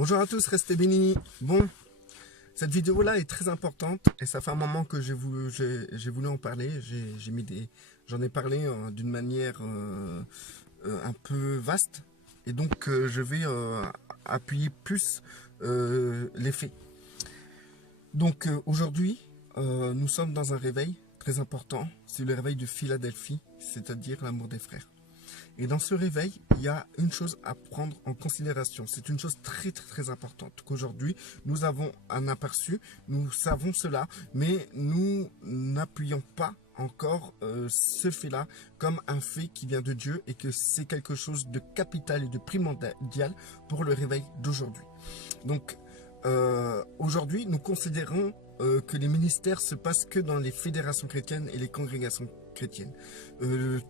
Bonjour à tous, restez bénis. Bon, cette vidéo-là est très importante et ça fait un moment que j'ai voulu en parler. J'en ai parlé d'une manière un peu vaste et donc je vais appuyer plus les faits. Donc aujourd'hui, nous sommes dans un réveil très important. C'est le réveil de Philadelphie, c'est-à-dire l'amour des frères. Et dans ce réveil, il y a une chose à prendre en considération. C'est une chose très importante qu'aujourd'hui, nous avons un aperçu, nous savons cela, mais nous n'appuyons pas encore ce fait-là comme un fait qui vient de Dieu et que c'est quelque chose de capital et de primordial pour le réveil d'aujourd'hui. Donc, aujourd'hui, nous considérons que les ministères se passent que dans les fédérations chrétiennes et les congrégations chrétiennes.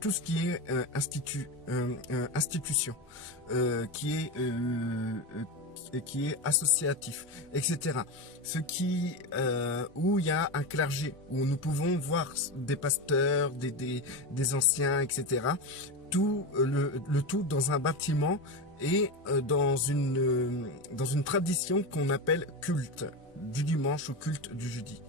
Tout ce qui est institution, qui est associatif, etc. Où il y a un clergé, où nous pouvons voir des pasteurs, des anciens, etc. Le tout dans un bâtiment et dans une tradition qu'on appelle culte, du dimanche au culte du jeudi,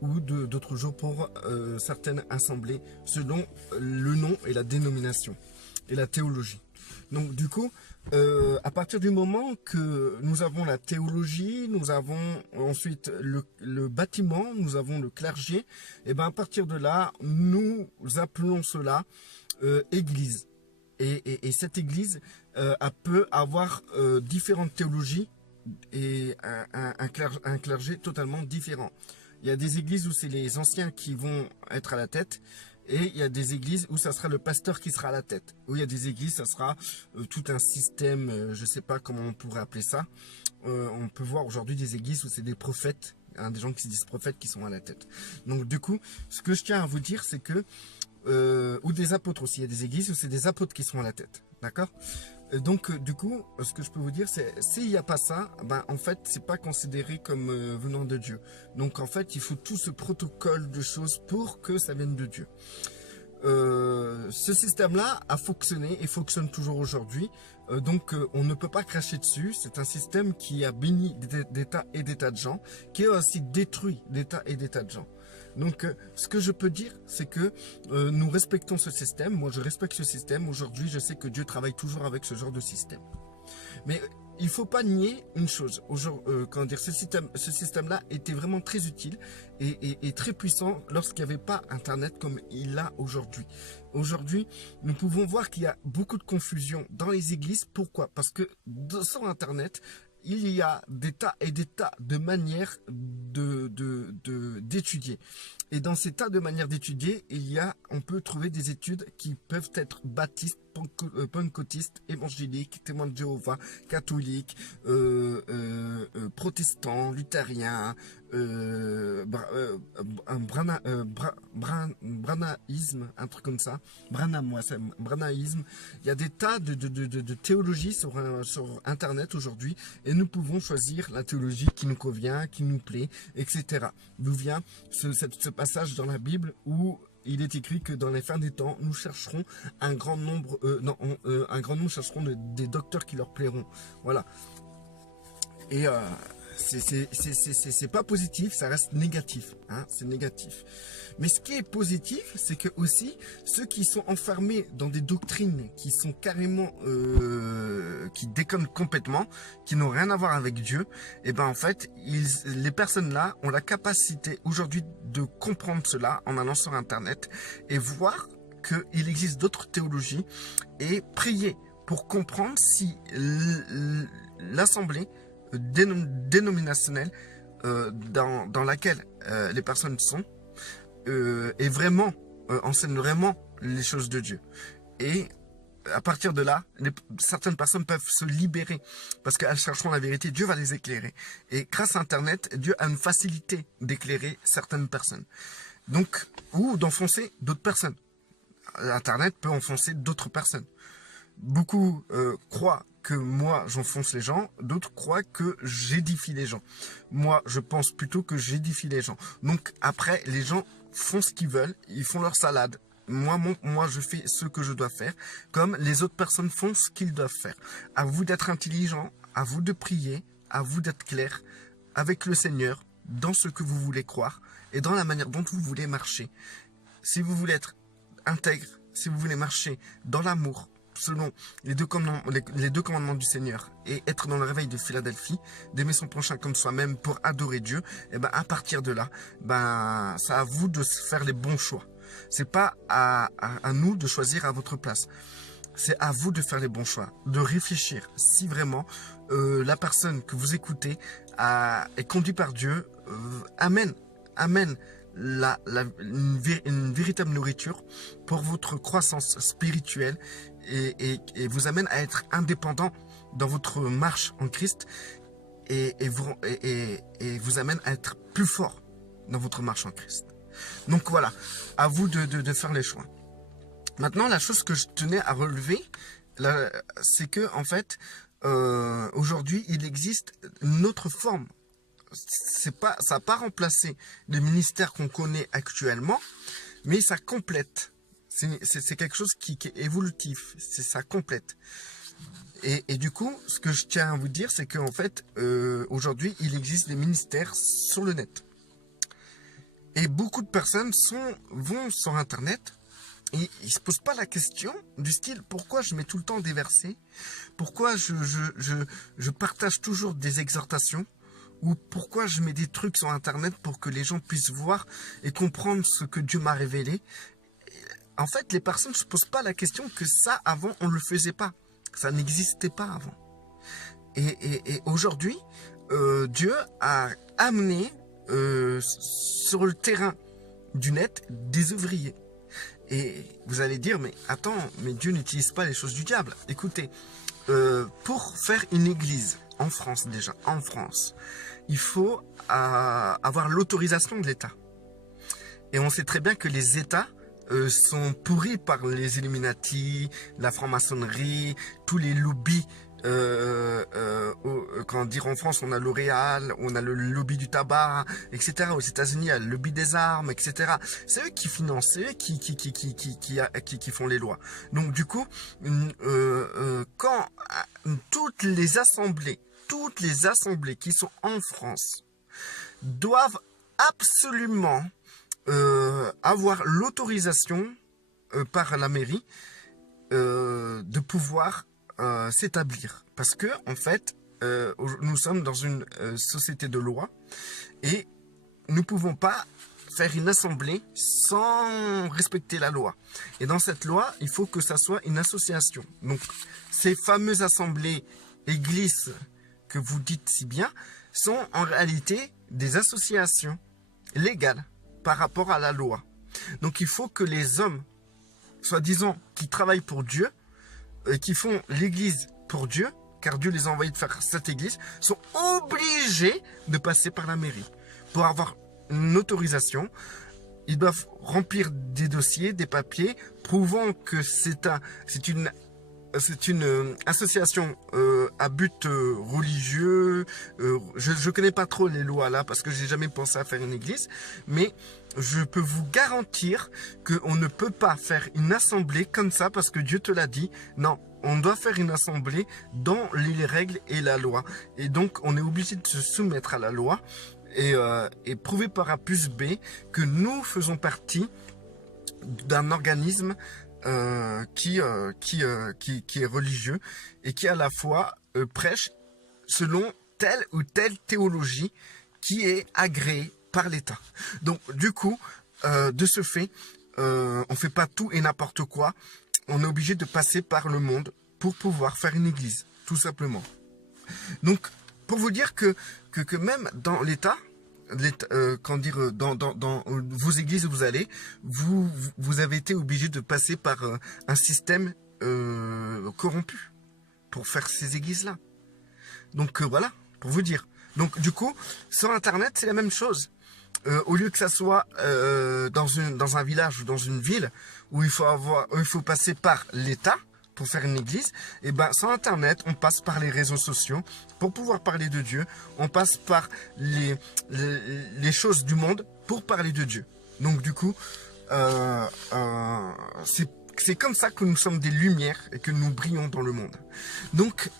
ou d'autres jours pour certaines assemblées, selon le nom et la dénomination, et la théologie. Donc du coup, à partir du moment que nous avons la théologie, nous avons ensuite le bâtiment, nous avons le clergé, et bien à partir de là, nous appelons cela église. Et cette église peut avoir différentes théologies et un clergé totalement différent. Il y a des églises où c'est les anciens qui vont être à la tête, et il y a des églises où ça sera le pasteur qui sera à la tête. Où il y a des églises, ça sera tout un système, je ne sais pas comment on pourrait appeler ça. On peut voir aujourd'hui des églises où c'est des prophètes, des gens qui se disent prophètes qui sont à la tête. Donc du coup, ce que je tiens à vous dire, c'est que ou des apôtres aussi. Il y a des églises où c'est des apôtres qui sont à la tête. D'accord? Donc du coup, ce que je peux vous dire, c'est s'il n'y a pas ça, ben en fait, c'est pas considéré comme venant de Dieu. Donc en fait, il faut tout ce protocole de choses pour que ça vienne de Dieu. Ce système-là a fonctionné et fonctionne toujours aujourd'hui. Donc on ne peut pas cracher dessus. C'est un système qui a béni des tas et des tas de gens, qui a aussi détruit des tas et des tas de gens. Donc ce que je peux dire, c'est que nous respectons ce système. Moi je respecte ce système. Aujourd'hui je sais que Dieu travaille toujours avec ce genre de système. Mais il ne faut pas nier une chose. Ce système-là était vraiment très utile et très puissant lorsqu'il n'y avait pas Internet comme il l'a aujourd'hui. Aujourd'hui, nous pouvons voir qu'il y a beaucoup de confusion dans les églises. Pourquoi? Parce que sans Internet, il y a des tas et des tas de manières d'étudier. Et dans ces tas de manières d'étudier, on peut trouver des études qui peuvent être baptistes, pentecôtistes, évangéliques, témoins de Jéhovah, catholiques, protestants, luthériens, branaïsme, un truc comme ça, branaïsme. Il y a des tas de théologies sur Internet aujourd'hui et nous pouvons choisir la théologie qui nous convient, qui nous plaît, etc. D'où vient ce passage dans la Bible où il est écrit que dans les fins des temps, nous chercherons un grand nombre chercheront des docteurs qui leur plairont. Voilà. Et c'est pas positif, ça reste négatif, hein, c'est négatif. Mais ce qui est positif, c'est que aussi ceux qui sont enfermés dans des doctrines qui sont carrément qui déconnent complètement, qui n'ont rien à voir avec Dieu, et ben en fait, les personnes là ont la capacité aujourd'hui de comprendre cela en allant sur Internet et voir qu'il existe d'autres théologies et prier pour comprendre si l'assemblée dénominationnelle dans laquelle les personnes sont et vraiment enseigne vraiment les choses de Dieu. Et à partir de là, certaines personnes peuvent se libérer parce qu'elles chercheront la vérité. Dieu va les éclairer. Et grâce à Internet, Dieu a une facilité d'éclairer certaines personnes. Donc, ou d'enfoncer d'autres personnes. Internet peut enfoncer d'autres personnes. Beaucoup croient que moi j'enfonce les gens, d'autres croient que j'édifie les gens. Moi je pense plutôt que j'édifie les gens. Donc après les gens font ce qu'ils veulent, ils font leur salade. Moi je fais ce que je dois faire, comme les autres personnes font ce qu'ils doivent faire. À vous d'être intelligent, à vous de prier, à vous d'être clair avec le Seigneur dans ce que vous voulez croire et dans la manière dont vous voulez marcher. Si vous voulez être intègre, si vous voulez marcher dans l'amour, selon les deux commandements du Seigneur et être dans le réveil de Philadelphie, d'aimer son prochain comme soi-même pour adorer Dieu, et ben à partir de là, ben c'est à vous de faire les bons choix. C'est pas à nous de choisir à votre place. C'est à vous de faire les bons choix, de réfléchir si vraiment la personne que vous écoutez est conduite par Dieu, amène une véritable nourriture pour votre croissance spirituelle et vous amène à être indépendant dans votre marche en Christ et vous amène à être plus fort dans votre marche en Christ. Donc voilà, à vous de faire les choix. Maintenant, la chose que je tenais à relever, c'est que en fait, aujourd'hui, il existe une autre forme. Ça n'a pas remplacé le ministère qu'on connaît actuellement, mais ça complète. C'est quelque chose qui est évolutif, ça complète. Et du coup, ce que je tiens à vous dire, c'est qu'en fait, aujourd'hui, il existe des ministères sur le net. Et beaucoup de personnes vont sur Internet et ils ne se posent pas la question du style « Pourquoi je mets tout le temps des versets ? Pourquoi je partage toujours des exhortations ? Ou pourquoi je mets des trucs sur Internet pour que les gens puissent voir et comprendre ce que Dieu m'a révélé ?» En fait, les personnes ne se posent pas la question que ça, avant, on ne le faisait pas. Ça n'existait pas avant. Et aujourd'hui, Dieu a amené sur le terrain du net des ouvriers. Et vous allez dire, mais attends, mais Dieu n'utilise pas les choses du diable. Écoutez, pour faire une église, en France déjà, en France, il faut avoir l'autorisation de l'État. Et on sait très bien que les États sont pourris par les Illuminati, la franc-maçonnerie, tous les lobbies. Quand dire en France, on a L'Oréal, on a le lobby du tabac, etc. Aux États-Unis, il y a le lobby des armes, etc. C'est eux qui financent, c'est eux qui font les lois. Donc du coup, quand toutes les assemblées qui sont en France doivent absolument avoir l'autorisation par la mairie de pouvoir s'établir, parce que en fait nous sommes dans une société de loi et nous ne pouvons pas faire une assemblée sans respecter la loi. Et dans cette loi, il faut que ça soit une association. Donc ces fameuses assemblées églises que vous dites si bien sont en réalité des associations légales par rapport à la loi. Donc il faut que les hommes, soi-disant, qui travaillent pour Dieu, qui font l'église pour Dieu, car Dieu les a envoyés de faire cette église, sont obligés de passer par la mairie. Pour avoir une autorisation, ils doivent remplir des dossiers, des papiers, prouvant que c'est une association à but religieux. Je connais pas trop les lois là, parce que j'ai jamais pensé à faire une église, mais je peux vous garantir qu'on ne peut pas faire une assemblée comme ça parce que Dieu te l'a dit. Non, on doit faire une assemblée dans les règles et la loi. Et donc, on est obligé de se soumettre à la loi et prouver par A plus B que nous faisons partie d'un organisme qui est religieux et qui à la fois prêche selon telle ou telle théologie qui est agréée par l'État. Donc du coup, de ce fait, on fait pas tout et n'importe quoi. On est obligé de passer par le monde pour pouvoir faire une église, tout simplement. Donc, pour vous dire que même dans l'État, dans vos églises où vous allez, vous avez été obligé de passer par un système corrompu pour faire ces églises-là. Donc voilà, pour vous dire. Donc du coup, sur Internet, c'est la même chose. Au lieu que ça soit dans un village ou dans une ville où il faut passer par l'État pour faire une église, et ben sur Internet, on passe par les réseaux sociaux pour pouvoir parler de Dieu. On passe par les choses du monde pour parler de Dieu. Donc du coup, c'est comme ça que nous sommes des lumières et que nous brillons dans le monde. Donc,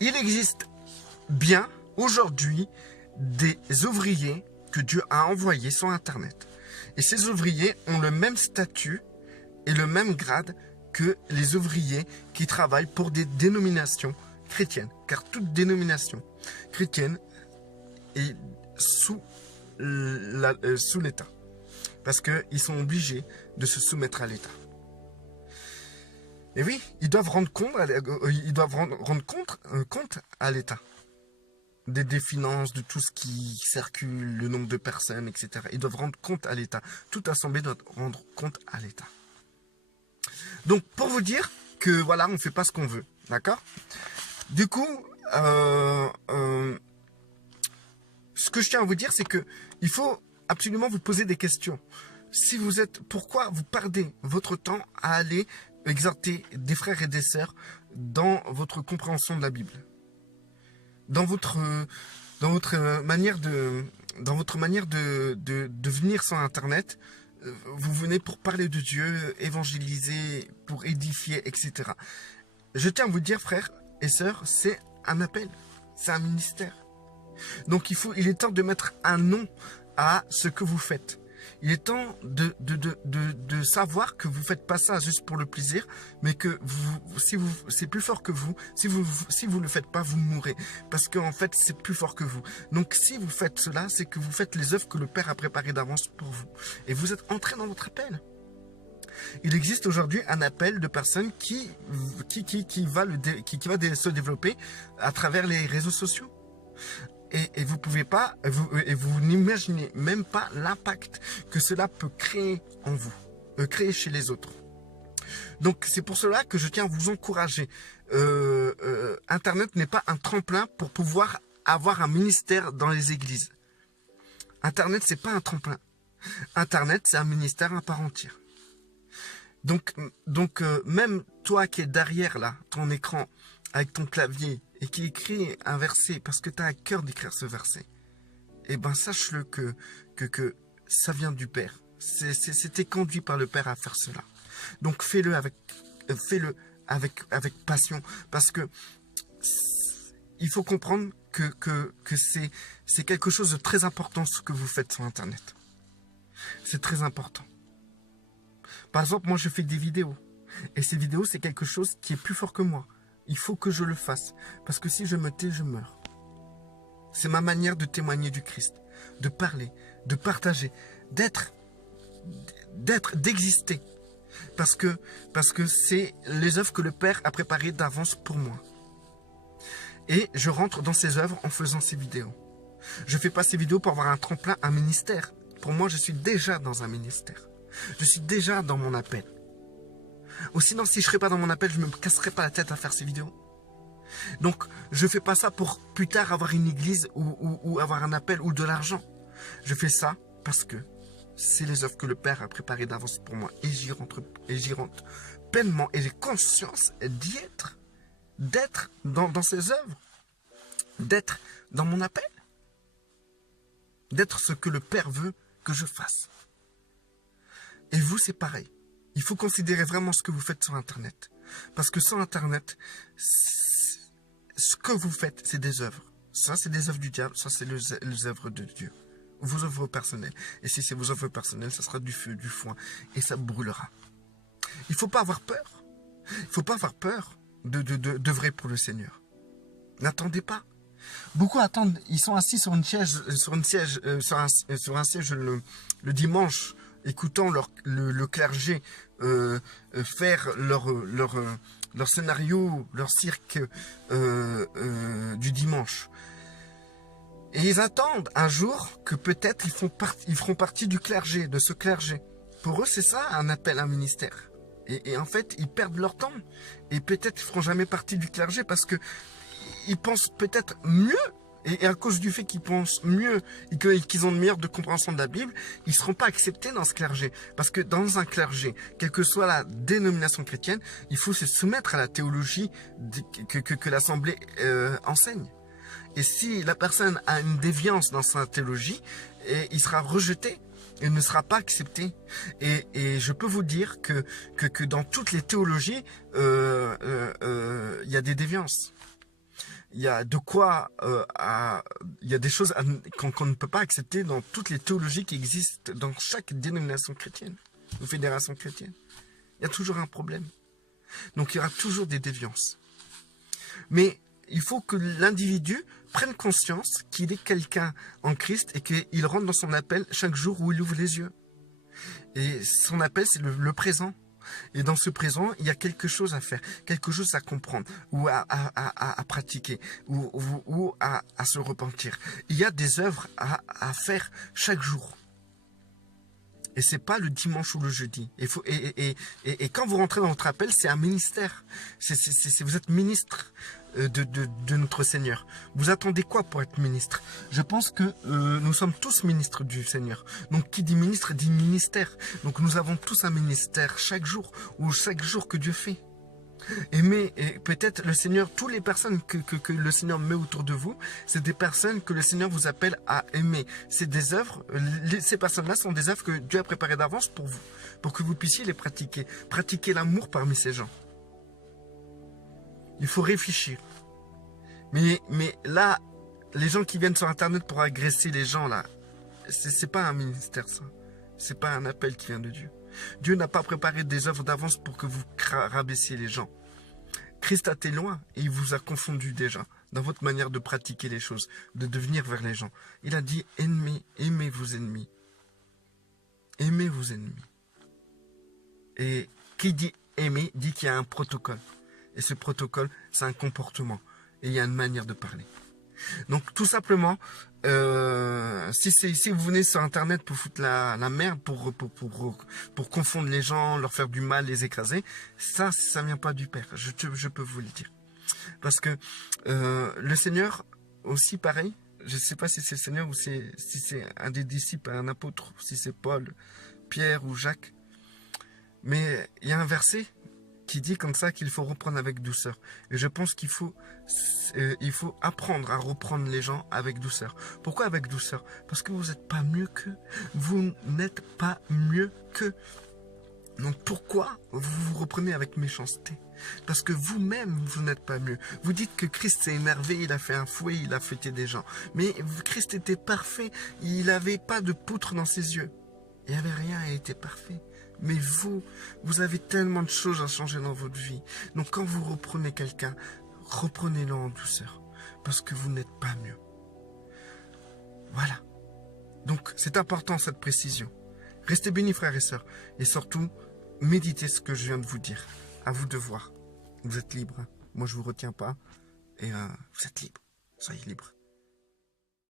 il existe bien aujourd'hui des ouvriers que Dieu a envoyés sur Internet. Et ces ouvriers ont le même statut et le même grade que les ouvriers qui travaillent pour des dénominations chrétiennes. Car toute dénomination chrétienne est sous l'État. Parce qu'ils sont obligés de se soumettre à l'État. Et oui, ils doivent rendre compte à l'État. Des finances, de tout ce qui circule, le nombre de personnes, etc. Ils doivent rendre compte à l'État. Toute assemblée doit rendre compte à l'État. Donc, pour vous dire que, voilà, on ne fait pas ce qu'on veut. D'accord? Du coup, ce que je tiens à vous dire, c'est que il faut absolument vous poser des questions. Si vous êtes, pourquoi vous perdez votre temps à aller exhorter des frères et des sœurs dans votre compréhension de la Bible, dans votre manière de venir sur Internet, vous venez pour parler de Dieu, évangéliser, pour édifier, etc. Je tiens à vous dire, frères et sœurs, c'est un appel, c'est un ministère. Donc il est temps de mettre un nom à ce que vous faites. Il est temps de savoir que vous ne faites pas ça juste pour le plaisir, mais que c'est plus fort que vous. Si vous le faites pas, vous mourrez. Parce qu'en fait, c'est plus fort que vous. Donc si vous faites cela, c'est que vous faites les œuvres que le Père a préparées d'avance pour vous. Et vous êtes entré dans votre appel. Il existe aujourd'hui un appel de personnes qui va se développer à travers les réseaux sociaux. Et vous pouvez pas, vous n'imaginez même pas l'impact que cela peut créer en vous, créer chez les autres. Donc c'est pour cela que je tiens à vous encourager. Internet n'est pas un tremplin pour pouvoir avoir un ministère dans les églises. Internet, c'est pas un tremplin. Internet, c'est un ministère à part entière. Donc même toi qui es derrière là, ton écran, avec ton clavier, et qui écrit un verset, parce que tu as à cœur d'écrire ce verset, eh bien sache-le que ça vient du Père. C'était conduit par le Père à faire cela. Donc fais-le avec passion, parce que il faut comprendre que c'est quelque chose de très important ce que vous faites sur Internet. C'est très important. Par exemple, moi je fais des vidéos, et ces vidéos c'est quelque chose qui est plus fort que moi. Il faut que je le fasse, parce que si je me tais, je meurs. C'est ma manière de témoigner du Christ, de parler, de partager, d'exister. Parce que c'est les œuvres que le Père a préparées d'avance pour moi. Et je rentre dans ces œuvres en faisant ces vidéos. Je ne fais pas ces vidéos pour avoir un tremplin, un ministère. Pour moi, je suis déjà dans un ministère. Je suis déjà dans mon appel. Ou sinon, si je ne serais pas dans mon appel, je ne me casserais pas la tête à faire ces vidéos. Donc, je ne fais pas ça pour plus tard avoir une église ou avoir un appel ou de l'argent. Je fais ça parce que c'est les œuvres que le Père a préparées d'avance pour moi. Et j'y rentre pleinement et j'ai conscience d'y être. D'être dans ces œuvres. D'être dans mon appel. D'être ce que le Père veut que je fasse. Et vous, c'est pareil. Il faut considérer vraiment ce que vous faites sur Internet. Parce que sur Internet, ce que vous faites, c'est des œuvres. Ça, c'est des œuvres du diable. Ça, c'est les œuvres de Dieu. Vos œuvres personnelles. Et si c'est vos œuvres personnelles, ça sera du feu, du foin. Et ça brûlera. Il ne faut pas avoir peur. Il ne faut pas avoir peur d'œuvrer pour le Seigneur. N'attendez pas. Beaucoup attendent. Ils sont assis sur un siège le dimanche, écoutant le clergé faire leur scénario, leur cirque du dimanche. Et ils attendent un jour que peut-être ils feront partie du clergé, de ce clergé. Pour eux, c'est ça un appel, un ministère. Et en fait, ils perdent leur temps. Et peut-être ils ne feront jamais partie du clergé parce que ils pensent peut-être mieux. Et à cause du fait qu'ils pensent mieux et qu'ils ont une meilleure compréhension de la Bible, ils ne seront pas acceptés dans ce clergé. Parce que dans un clergé, quelle que soit la dénomination chrétienne, il faut se soumettre à la théologie que l'Assemblée enseigne. Et si la personne a une déviance dans sa théologie, il sera rejeté. Il ne sera pas accepté. Et je peux vous dire que dans toutes les théologies, il y a des déviances. il y a de quoi, il y a des choses qu'on ne peut pas accepter dans toutes les théologies qui existent dans chaque dénomination chrétienne, ou fédération chrétienne. Il y a toujours un problème. Donc il y aura toujours des déviances. Mais il faut que l'individu prenne conscience qu'il est quelqu'un en Christ et qu'il rentre dans son appel chaque jour où il ouvre les yeux. Et son appel, c'est le présent. Et dans ce présent, il y a quelque chose à faire, quelque chose à comprendre, ou à pratiquer, ou à se repentir. Il y a des œuvres à faire chaque jour. Et c'est pas le dimanche ou le jeudi. Et quand vous rentrez dans votre appel, c'est un ministère. Vous êtes ministre de notre Seigneur. Vous attendez quoi pour être ministre? Je pense que nous sommes tous ministres du Seigneur. Donc qui dit ministre dit ministère. Donc nous avons tous un ministère chaque jour, ou chaque jour que Dieu fait. Aimer, et peut-être le Seigneur, toutes les personnes que le Seigneur met autour de vous, c'est des personnes que le Seigneur vous appelle à aimer. C'est des œuvres, ces personnes-là sont des œuvres que Dieu a préparées d'avance pour vous, pour que vous puissiez les pratiquer. Pratiquer l'amour parmi ces gens. Il faut réfléchir. Mais là, les gens qui viennent sur Internet pour agresser les gens, là, c'est pas un ministère, ça. C'est pas un appel qui vient de Dieu. Dieu n'a pas préparé des œuvres d'avance pour que vous rabaissiez les gens. Christ a été loin et il vous a confondu déjà dans votre manière de pratiquer les choses, de venir vers les gens. Il a dit, aimez vos ennemis. Aimez vos ennemis. Et qui dit aimer, dit qu'il y a un protocole. Et ce protocole, c'est un comportement. Et il y a une manière de parler. Donc tout simplement, si vous venez sur Internet pour foutre la merde, pour confondre les gens, leur faire du mal, les écraser, ça vient pas du Père, je peux vous le dire. Parce que le Seigneur, aussi pareil, je ne sais pas si c'est le Seigneur ou si c'est un des disciples, un apôtre, si c'est Paul, Pierre ou Jacques, mais il y a un verset qui dit comme ça qu'il faut reprendre avec douceur. Et je pense qu'il faut apprendre à reprendre les gens avec douceur. Pourquoi avec douceur? Parce que vous n'êtes pas mieux qu'eux. Vous n'êtes pas mieux qu'eux. Donc pourquoi vous vous reprenez avec méchanceté? Parce que vous-même, vous n'êtes pas mieux. Vous dites que Christ s'est émerveillé, il a fait un fouet, il a fêté des gens. Mais Christ était parfait, il n'avait pas de poutre dans ses yeux. Il n'y avait rien, il était parfait. Mais vous avez tellement de choses à changer dans votre vie. Donc quand vous reprenez quelqu'un, reprenez-le en douceur. Parce que vous n'êtes pas mieux. Voilà. Donc c'est important cette précision. Restez bénis frères et sœurs. Et surtout, méditez ce que je viens de vous dire. À vous de voir. Vous êtes libres. Moi je ne vous retiens pas. Et vous êtes libres. Soyez libres.